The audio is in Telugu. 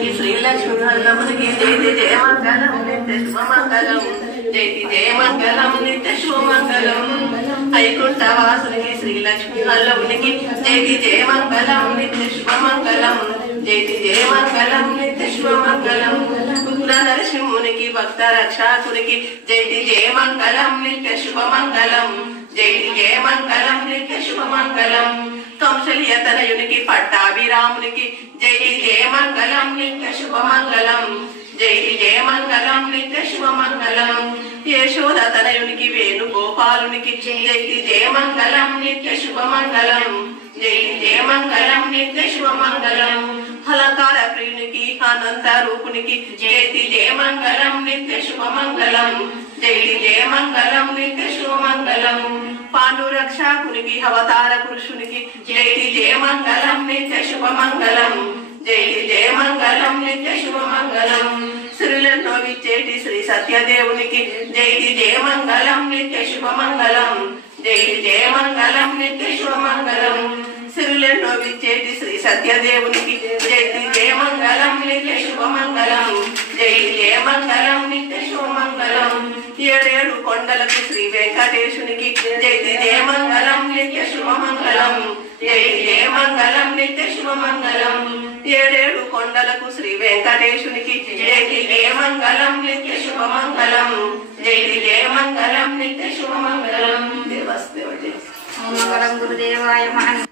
మంగళమునికి శ్రీలక్ష్మి మంగళమునికి జయ జయ మంగళం నిత్య శుభమంగళం జయ జయ మంగళం నిత్య శుభమంగళం వైకుంఠ వాసునికి శ్రీలక్ష్మి మంగళమునికి జయ జయ మంగళం నిత్య శుభమంగళం జయ జయ మంగళం నిత్య శుభమంగళం ఉగ్ర నరసింహునికి భక్త రక్షకునికి జయ జయ మంగళం నిత్య శుభమంగళం జయ జయ మంగళం నిత్య శుభమంగళం కౌశల్య తనయునికి పట్టాభిరామునికి జయ జయ మంగళం నిత్య శుభమంగళం జయ జయ మంగళం నిత్య శుభమంగళం యశోద తనయునికి వేణుగోపాలునికి జయ జయ మంగళం నిత్య శుభమంగళం జయ జయ మంగళం నిత్య శుభమంగళం అలంకార ప్రియునికి అనంత రూపునికి జయ జయ మంగళం నిత్య శుభమంగళం జయ జయ మంగళం నిత్య శుభమంగళం పాండురక్షకునికి అవతార పురుషునికి జయ జయ మంగళం నిత్య శుభమంగళం జయ జయ మంగళం నిత్య శుభమంగళం శ్రీలను విచ్చేటి శ్రీ సత్యదేవునికి జయ జయ మంగళం నిత్య శుభమంగళం జయ జయ మంగళం నిత్య శుభమంగళం శ్రీలను విచ్చేటి శ్రీ సత్యదేవునికి జయ జయ మంగళం నిత్య శుభమంగళం జయ జయ మంగళం నిత్య శుభమంగళం ఏడేడు కొండలకు శ్రీ వెంకటేశునికి జయ జయ మంగళం నిత్య శుభమంగళం జయ జయ మంగళం నిత్య శుభమంగళం ఏడేడు కొండలకు శ్రీ వెంకటేశునికి జయ జయ మంగళం నిత్య శుభమంగళం జయ జయ మంగళం నిత్య శుభమంగళం దేవస్ దేవ మంగళం గురుదేవాయ మహా